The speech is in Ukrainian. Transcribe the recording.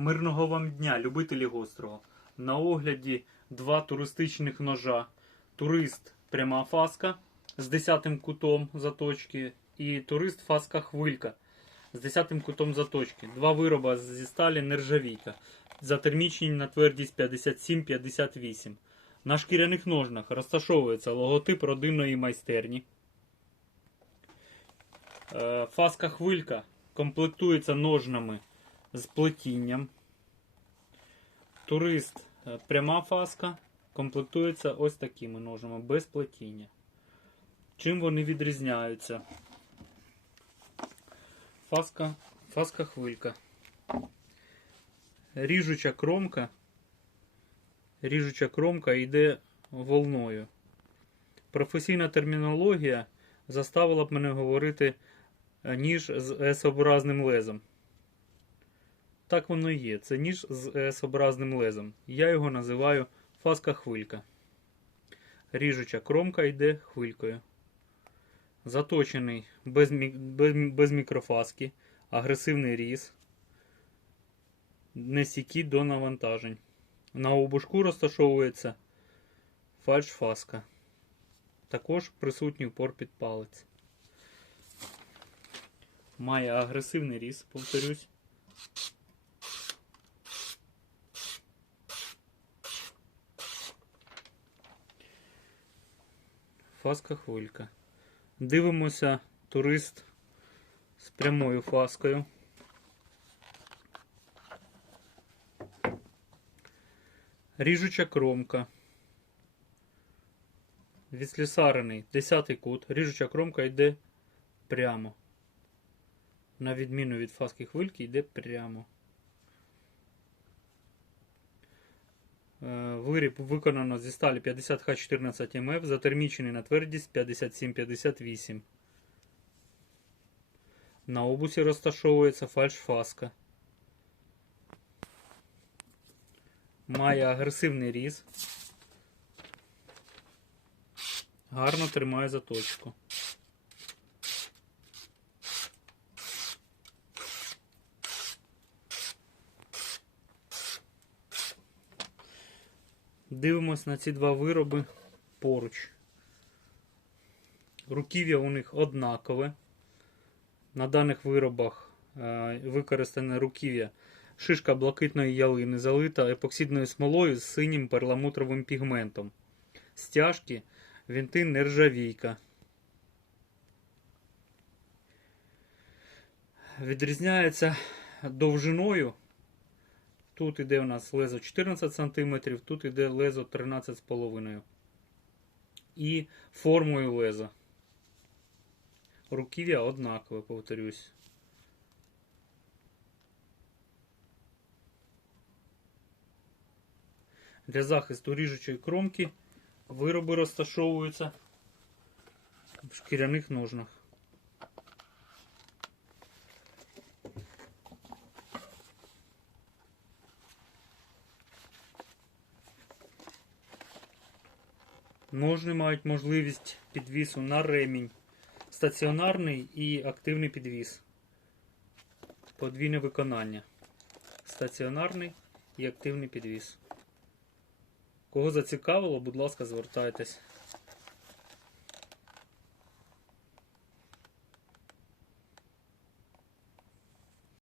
Мирного вам дня, любителі гострого. На огляді два туристичних ножа. Турист пряма фаска з 10 кутом заточки і турист фаска хвилька з 10 кутом заточки. Два вироби зі сталі нержавійка. Затермічені на твердість 57-58. На шкіряних ножнах розташовується логотип родинної майстерні. Е, Фаска хвилька комплектується ножнами з плетінням. Турист е, пряма фаска комплектується ось такими ножами без плетіння. Чим вони відрізняються? Фаска, фаска хвилька. Ріжуча кромка. Ріжуча кромка йде волною. Професійна термінологія заставила б мене говорити е, ніж з S-образним лезом. Так воно і є. Це ніж з S-образним лезом. Я його називаю фаска хвилька. Ріжуча кромка йде хвилькою. Заточений без, мі... без... без мікрофаски, агресивний різ, нестійкий до навантажень. На обушку розташовується фальшфаска. Також присутній упор під палець. Має агресивний різ, повторюсь. Фаска хвилька. Дивимося турист з прямою фаскою. Ріжуча кромка. Відслісарений 10 кут. Ріжуча кромка йде прямо. На відміну від фаски хвильки йде прямо. Виріб виконано зі сталі 50Х14 МФ, затермічений на твердість 5758. На обусі розташовується фальшфаска. Має агресивний різ. Гарно тримає заточку. Дивимось на ці два вироби поруч. Руків'я у них однакове. На даних виробах е, використане руків'я шишка блакитної ялини, залита епоксидною смолою з синім перламутровим пігментом. Стяжки, вінти нержавійка. Відрізняється довжиною. Тут іде у нас лезо 14 см, тут іде лезо 13,5 І формою леза. Руків'я однакове, повторюсь. Для захисту ріжучої кромки вироби розташовуються в шкіряних ножнах. Ножни мають можливість підвісу на ремінь, стаціонарний і активний підвіс. Подвійне виконання. Стаціонарний і активний підвіс. Кого зацікавило, будь ласка, звертайтесь.